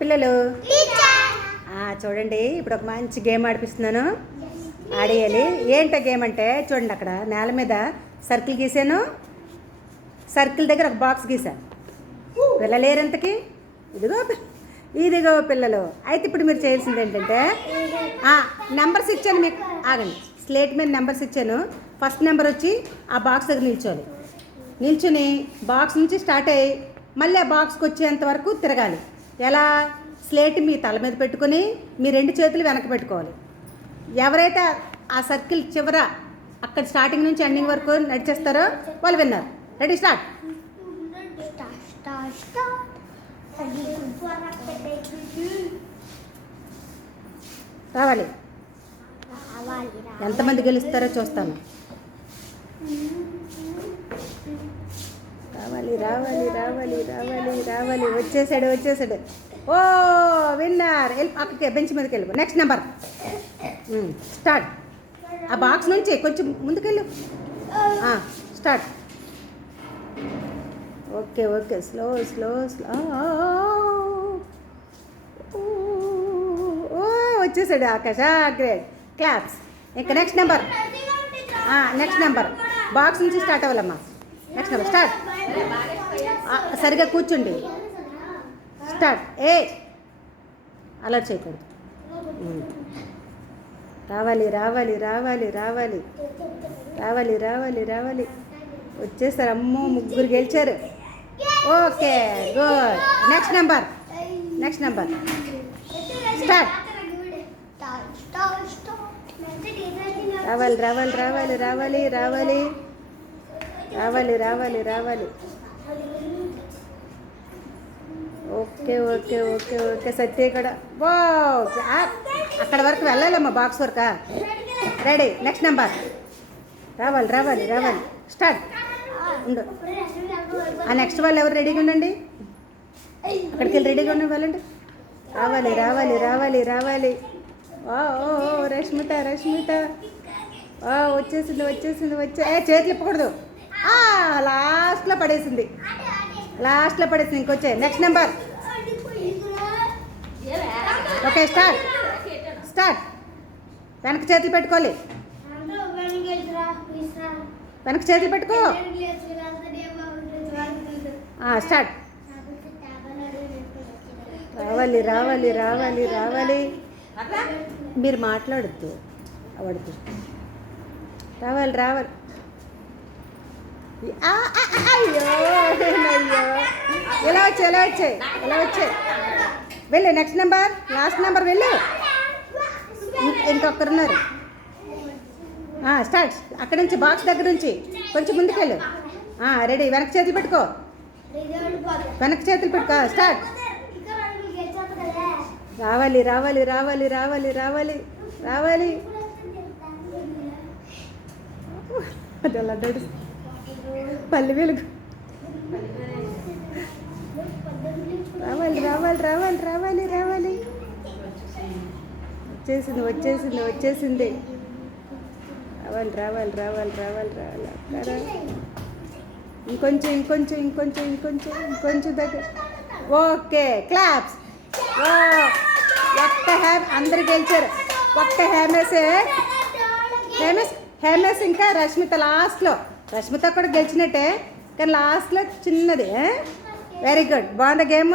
పిల్లలు చూడండి, ఇప్పుడు ఒక మంచి గేమ్ ఆడిపిస్తున్నాను, ఆడేయాలి. ఏంటో గేమ్ అంటే చూడండి, అక్కడ నేల మీద సర్కిల్ గీసాను, సర్కిల్ దగ్గర ఒక బాక్స్ గీసాను. పిల్లలేరంతకి ఇదిగో పిల్లలు. అయితే ఇప్పుడు మీరు చేయాల్సింది ఏంటంటే, నెంబర్స్ ఇచ్చాను మీకు, ఆగండి. స్లేట్ మీద నెంబర్స్ ఇచ్చాను. ఫస్ట్ నెంబర్ వచ్చి ఆ బాక్స్ దగ్గర నిల్చోవాలి. నిల్చుని బాక్స్ నుంచి స్టార్ట్ అయ్యి మళ్ళీ ఆ బాక్స్కి వచ్చేంత వరకు తిరగాలి. ఎలా? స్లేట్ మీ తల మీద పెట్టుకుని మీ రెండు చేతులు వెనక పెట్టుకోవాలి. ఎవరైతే ఆ సర్కిల్ చివర అక్కడ స్టార్టింగ్ నుంచి ఎండింగ్ వరకు నడిచేస్తారో వాళ్ళు విన్నారు. Ready, start. రావాలి. ఎంతమంది గెలుస్తారో చూస్తాను. రావాలి రావాలి రావాలి రావాలి రావాలి. వచ్చేసాడు. ఓ విన్నర్. వెళ్ళి అక్కడికి బెంచ్ మీదకి వెళ్ళిపో. Next number start. ఆ బాక్స్ నుంచి కొంచెం ముందుకెళ్ళు. స్టార్ట్. Okay slow. వచ్చేసాడు ఆకాశ. Great, claps. ఇంకా నెక్స్ట్ నెంబర్ బాక్స్ నుంచి స్టార్ట్ అవ్వాలమ్మా. Next number start. సరిగా కూర్చోండి. స్టార్ట్. అలర్ట్ చేయకూడదు. రావాలి. వచ్చేసారు. అమ్మో, ముగ్గురు గెలిచారు. Okay, good. Next number start. రావాలి. ఓకే. సత్య కూడా. వా, అక్కడ వరకు వెళ్ళాలమ్మా, బాక్స్ వరకా. రెడీ. Next number. రావాలి. స్టార్ట్. ఉండు. ఆ నెక్స్ట్ వాళ్ళు ఎవరు రెడీగా ఉండండి. అక్కడికి వెళ్ళి రెడీగా ఉండి వెళ్ళండి. రావాలి. రష్మిత. వచ్చేసింది. చేతులు ఇప్పకూడదు. లాస్ట్లో పడేసింది. ఇంకొచ్చే. Next number. Okay, start. వెనక చేతులు పెట్టుకోవాలి. పెట్టుకో. స్టార్ట్. రావాలి. మీరు మాట్లాడద్దు. అవడద్దు. రావాలి. అయ్యో, ఎలా వచ్చాయి. వెళ్ళు. నెక్స్ట్ నెంబర్, లాస్ట్ నెంబర్ వెళ్ళు. ఇంకొకరున్నారు. స్టార్ట్. అక్కడి నుంచి బాక్స్ దగ్గర నుంచి కొంచెం ముందుకెళ్ళు. రెడీ. వెనక చేతులు పెట్టుకో. స్టార్ట్. రావాలి. అది అలా పల్లి వెలుగు. రావాలి. వచ్చేసింది. రావాలి. ఇంకొంచెం దగ్గర. Okay, claps. అందరు గెలిచారు. ఒక్క హేమస్ ఇంకా రష్మిత లాస్ట్లో. రష్మిత కూడా గెలిచినట్టే, కానీ లాస్ట్లో చిన్నది. Very good. బాగుందా గేమ్?